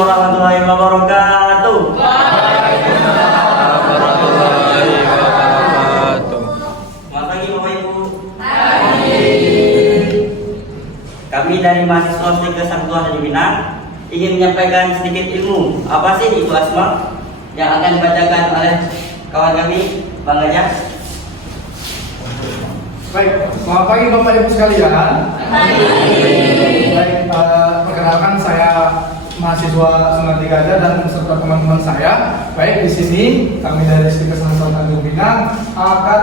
warahmatullahi wabarakatuh. Waalaikumsalam warahmatullahi wabarakatuh. Selamat pagi Bapak Ibu. Pagi. Kami dari mahasiswa Stek Sangtuah di Minang ingin menyampaikan sedikit ilmu. Apa sih itu asma? Yang akan dibacakan oleh kawan kami, Bang Gajah. Baik, selamat pagi Bapak Ibu sekalian. Baik, perkenalkan saya mahasiswa Sungai Gajah dan beserta teman-teman saya. Baik, di sini kami dari Stek Sangtuah Tanjung Pinang akan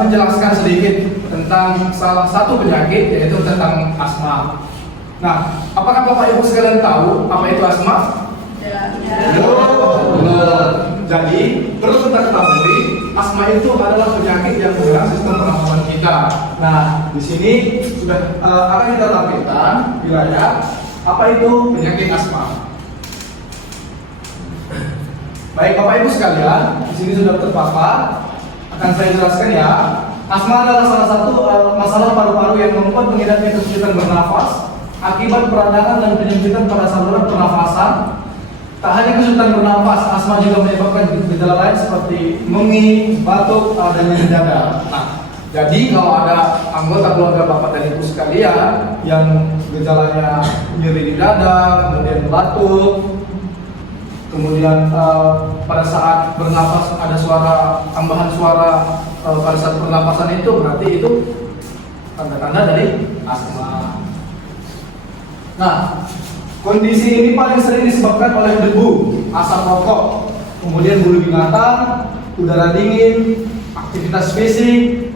menjelaskan sedikit tentang salah satu penyakit, yaitu tentang asma. Nah, apakah Bapak Ibu sekalian tahu apa itu asma? Jadi perlu kita ketahui, asma itu adalah penyakit yang menyerang sistem pernafasan kita. Nah, di sini sudah akan kita tampilkan wilayah apa itu penyakit asma. Baik Bapak Ibu sekalian, di sini sudah terpapar. Akan saya jelaskan ya. Asma adalah salah satu masalah paru-paru yang membuat pengidapnya kesulitan bernafas akibat peradangan dan penyempitan pada saluran pernafasan. Tak hanya kesulitan bernafas, asma juga menyebabkan gejala lain seperti mengi, batuk, dan nyeri dada. Nah, jadi kalau ada anggota keluarga Bapak dan Ibu sekalian yang gejalanya nyeri di dada, kemudian batuk, kemudian pada saat bernafas ada suara tambahan suara pada saat pernapasan, itu berarti itu tanda-tanda dari asma. Nah, kondisi ini paling sering disebabkan oleh debu, asap rokok, kemudian bulu binatang, udara dingin, aktivitas fisik,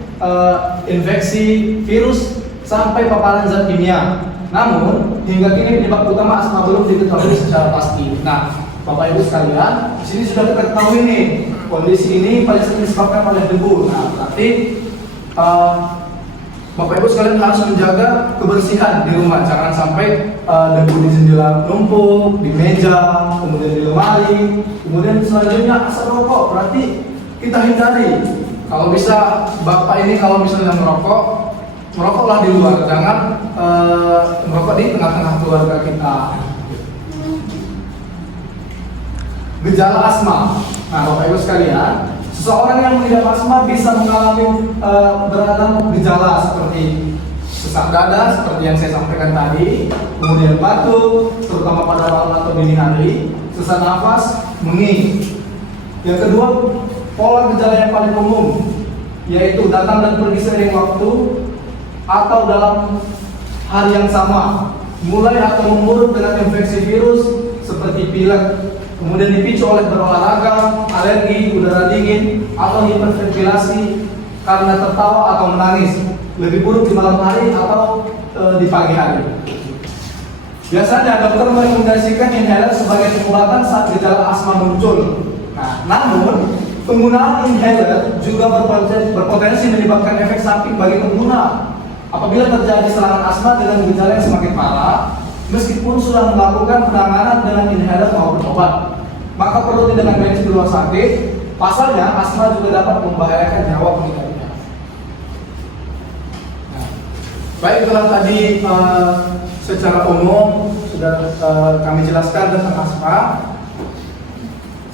infeksi virus, sampai paparan zat kimia. Namun, hingga kini penyebab utama asma belum diketahui secara pasti. Nah, Bapak Ibu sekalian, di sini sudah kita ketahui nih, kondisi ini paling sering disebabkan oleh debu. Nah, berarti Bapak Ibu sekalian harus menjaga kebersihan di rumah, jangan sampai debu di jendela numpuk, di meja, kemudian di lemari. Kemudian selanjutnya asap rokok, berarti kita hindari. Kalau bisa Bapak ini kalau misalnya merokok, merokoklah di luar, jangan merokok di tengah-tengah keluarga kita. Gejala asma. Nah, Bapak Ibu sekalian, seseorang yang mengidap asma bisa mengalami beragam gejala seperti sesak dada seperti yang saya sampaikan tadi, kemudian batuk terutama pada malam atau dini hari, sesak nafas, mengi. Yang kedua, pola gejala yang paling umum yaitu datang dan pergi seiring waktu atau dalam hari yang sama, mulai atau memburuk dengan infeksi virus seperti pilek, kemudian dipicu oleh berolahraga, alergi, udara dingin, atau hiperventilasi karena tertawa atau menangis. Lebih buruk di malam hari atau di pagi hari. Biasanya dokter merekomendasikan inhaler sebagai pengobatan saat gejala asma muncul. Nah, namun penggunaan inhaler juga berpotensi menyebabkan efek samping bagi pengguna. Apabila terjadi serangan asma dengan gejala yang semakin parah, meskipun sudah melakukan penanganan dengan inhaler maupun obat, maka perlu tindakan medis di rumah sakit. Pasalnya, asma juga dapat membahayakan nyawa penderita. Nah, baik, telah tadi secara umum sudah kami jelaskan tentang asma.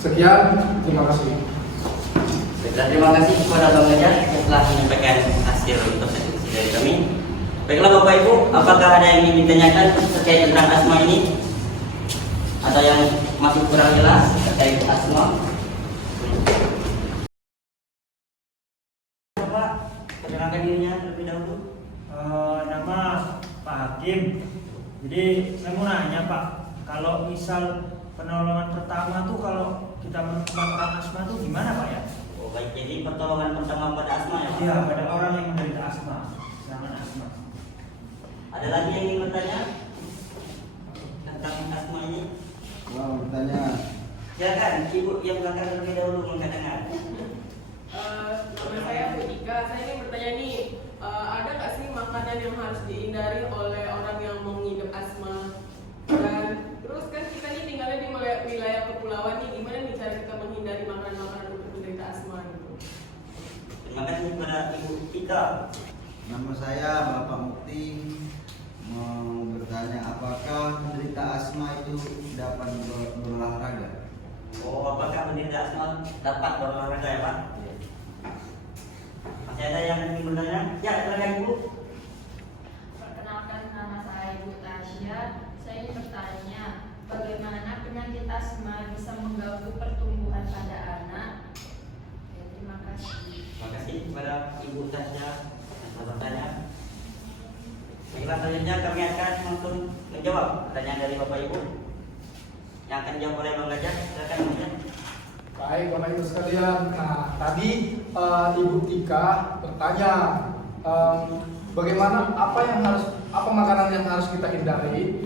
Sekian, terima kasih. Terima kasih kepada Bang Gajah yang telah menyampaikan hasil presentasi dari kami. Baiklah Bapak Ibu, apakah ada yang ingin ditanyakan terkait tentang asma ini? Atau yang masih kurang jelas terkait asma? Bapak, perkenalkan dirinya terlebih dahulu. Nama Pak Hakim. Jadi saya mau nanya Pak, kalau misal penolongan pertama tuh kalau kita melakukan asma tuh gimana Pak ya? Oh baik, jadi pertolongan pertama pada asma ya Pak? Iya, pada orang yang menderita asma, serangan asma. Ada lagi yang ingin bertanya tentang asma ini? Mau bertanya. Silakan, Ibu yang belakang terlebih dahulu mengatakan. Nama saya Putika. Saya ingin bertanya nih, ada nggak sih makanan yang harus dihindari oleh orang yang mengidap asma? Dan terus kan kita nih tinggalnya di wilayah kepulauan nih, gimana nih cara kita menghindari makanan-makanan untuk penderita asma gitu? Terima kasih kepada Ibu Tika. Nama saya Bapak Mukti. mau bertanya, apakah penderita asma itu dapat berolahraga? Oh, apakah penderita asma dapat berolahraga ya Pak? Masih ada yang ingin bertanya? Ya, silakan Ibu. Perkenalkan, nama saya Ibu Tasya. Saya ingin bertanya, bagaimana penyakit asma bisa mengganggu pertumbuhan pada anak? Ya, terima kasih. Terima kasih kepada Ibu Tasya atas bertanya. Baiklah, selanjutnya kami akan langsung menjawab pertanyaan dari Bapak Ibu yang akan dijawab oleh Bang Gajah. Silakan Bang Gajah. Baik, Bapak Ibu sekalian. Nah, tadi Ibu Tika bertanya bagaimana apa makanan yang harus kita hindari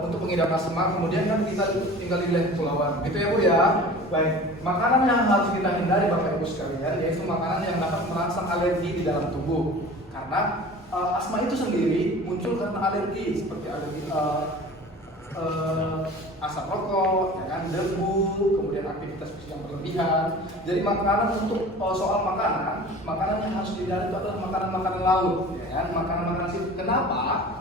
untuk mengidap asma. Kemudian kan kita tinggal di wilayah kepulauan, gitu ya Bu ya. Baik, makanan yang harus kita hindari Bapak Ibu sekalian yaitu makanan yang dapat merangsang alergi di dalam tubuh. Karena asma itu sendiri muncul karena alergi seperti alergi asap rokok, ya kan, debu, kemudian aktivitas fisik yang berlebihan. Jadi makanan untuk soal makanan yang harus dihindari itu adalah makanan-makanan laut, ya kan, makanan-makanan seafood. Kenapa?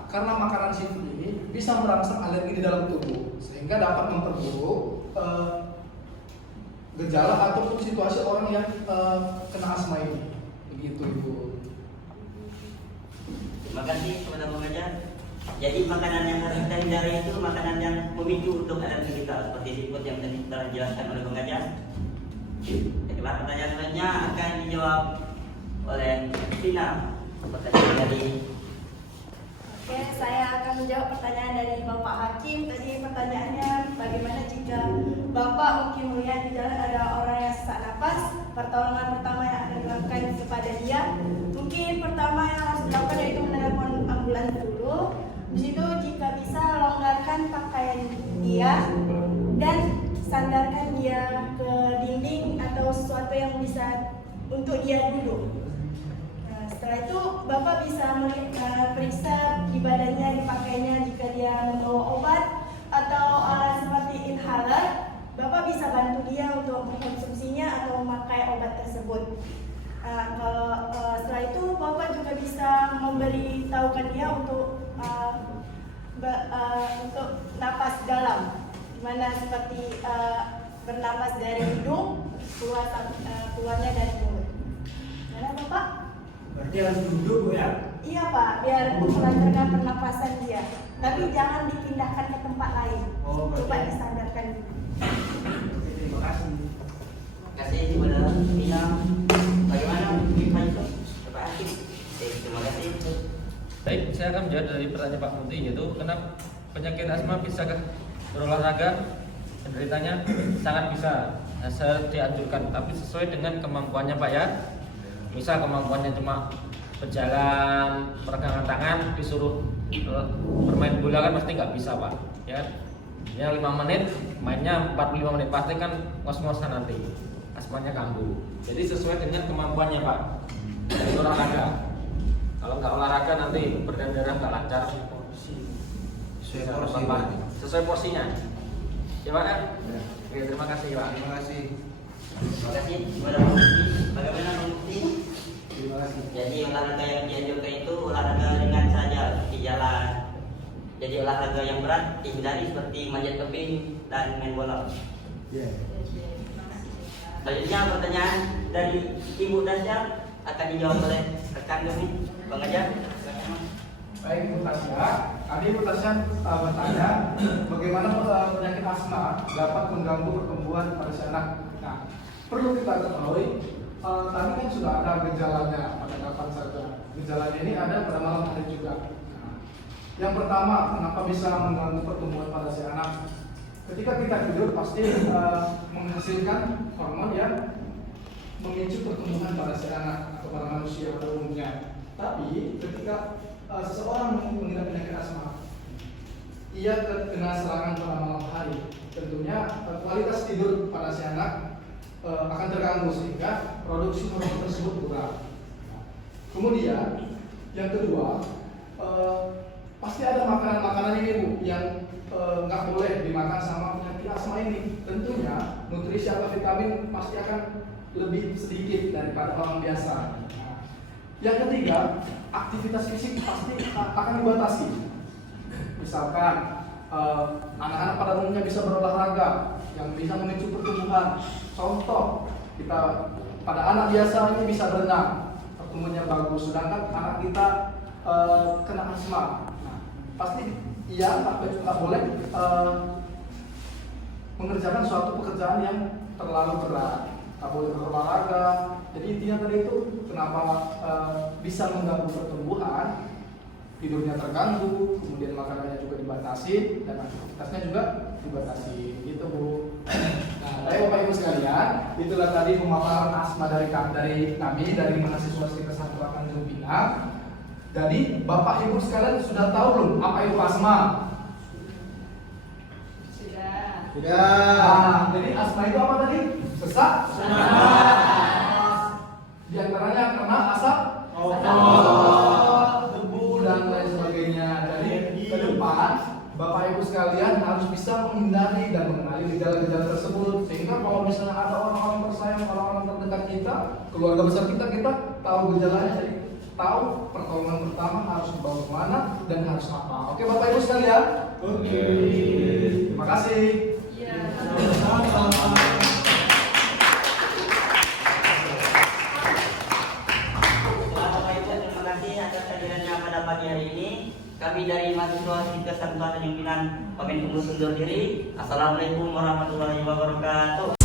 Karena makanan seafood ini bisa merangsang alergi di dalam tubuh sehingga dapat memperburuk gejala ataupun situasi orang yang kena asma ini. Begitu Ibu. Terima kasih kepada Bang Gajah. Jadi makanan yang harus kita hindari itu makanan yang memicu untuk alergi kita seperti seafood yang tadi telah dijelaskan oleh Bang Gajah. Baiklah, pertanyaan selanjutnya akan dijawab oleh Tina. Pertanyaan dari Oke, saya akan menjawab pertanyaan dari Bapak Hakim. Tadi pertanyaannya, bagaimana jika Bapak mungkin melihat di jalan ada orang yang sesak napas, pertolongan pertama yang akan dilakukan kepada dia. Mungkin pertama yang harus dilakukan yaitu menelepon ambulans dulu. Di situ jika bisa longgarkan pakaian dia dan sandarkan dia ke dinding atau sesuatu yang bisa untuk dia duduk. Setelah itu Bapak bisa periksa di badannya, di pakainya jika dia membawa obat atau alat seperti inhaler. Bapak bisa bantu dia untuk mengkonsumsinya atau memakai obat tersebut. Setelah itu Bapak juga bisa memberitahukan dia untuk napas dalam, dimana seperti bernapas dari hidung, keluarnya dari mulut. Mana Bapak? Berarti harus duduk Bu ya? Iya Pak, biar melancarkan pernapasan dia. Tapi jangan dipindahkan ke tempat lain. Oh, berarti- Coba disandarkan dulu. Oke, terima kasih. Terima kasih kepada Tina. Bagaimana Pak Yusuf? Bapak Hakim. Terima kasih. Baik, saya akan menjawab dari pertanyaan Pak Munti, yaitu kenapa penyakit asma bisakah berolahraga? Penderitanya sangat bisa, saya dianjurkan, tapi sesuai dengan kemampuannya Pak ya. Misal kemampuannya cuma berjalan, peregangan tangan, disuruh bermain bola kan pasti nggak bisa Pak. Ya, 5 menit, mainnya 45 menit, pasti kan ngos-ngosan nanti, asmanya kambuh. Jadi sesuai dengan kemampuannya Pak. Jadi olahraga. Kalau nggak olahraga nanti berdarah nggak lancar. Sesuai porsi, Pak. Pak. Sesuai porsinya. Ya Pak kan? Ya. Oke, terima kasih Pak. Terima kasih. Terima kasih kepada Bang Mufti. Bagaimana Bang Mufti? Terima kasih. Jadi olahraga yang dianjurkan itu olahraga ringan saja di jalan. Jadi olahraga yang berat dihindari seperti manjat tebing dan main bola. Ya. Selanjutnya pertanyaan dari Ibu Tasya akan dijawab oleh rekan kami, Bang Gajah. Baik Ibu Tasya, tadi Ibu Tasya bertanya bagaimana penyakit asma dapat mengganggu pertumbuhan pada si anak. Nah, perlu kita ketahui tadi kan sudah ada gejalanya pada kapan saja. Gejalanya ini ada pada malam hari juga. Nah, yang pertama, kenapa bisa mengganggu pertumbuhan pada si anak? Ketika kita tidur pasti menghasilkan hormon yang memicu pertumbuhan pada si anak atau pada manusia pada umumnya. Tapi ketika seseorang mengidap penyakit asma, ia kena serangan pada malam hari, tentunya kualitas tidur pada si anak akan terganggu sehingga produksi hormon tersebut kurang. Kemudian yang kedua, pasti ada makanan-makanan ini Bu yang nggak boleh dimakan sama penyakit asma ini. Tentunya nutrisi atau vitamin pasti akan lebih sedikit daripada orang biasa. Nah, Yang ketiga, aktivitas fisik pasti akan dibatasi. Misalkan anak-anak pada umumnya bisa berolahraga yang bisa memicu pertumbuhan. Contoh, kita pada anak biasa ini bisa berenang, pertumbuhannya bagus. Sedangkan anak kita kena asma. Nah, pasti ia tak boleh mengerjakan suatu pekerjaan yang terlalu berat, tak boleh berolahraga. Jadi intinya tadi itu kenapa bisa mengganggu pertumbuhan, tidurnya terganggu, kemudian makanannya juga dibatasi dan aktivitasnya juga dibatasi, gitu Bu. Nah, baik Bapak Ibu sekalian, itulah tadi pemaparan asma dari kami dari mahasiswa Stika Sampurakan Tanjung Pinang. Jadi Bapak Ibu sekalian sudah tahu belum apa itu asma? Sudah. Nah, jadi asma itu apa tadi? Sesak? Di antaranya karena asap debu dan lain sebagainya. Jadi ke depan Bapak Ibu sekalian harus bisa menghindari dan mengenali gejala-gejala tersebut, sehingga kalau misalnya ada orang-orang tersayang, orang-orang terdekat kita, keluarga besar kita tahu gejalanya, jadi tahu pertolongan pertama harus dibawa kemana dan harus apa. Oke Bapak Ibu sekalian? Oke. Terima kasih. Iya. Bapak Ibu, terima kasih atas kehadirannya pada pagi hari ini. Kami dari mahasiswa Stika Sampurakan Tanjung Pinang pamit undur diri. Assalamualaikum warahmatullahi wabarakatuh.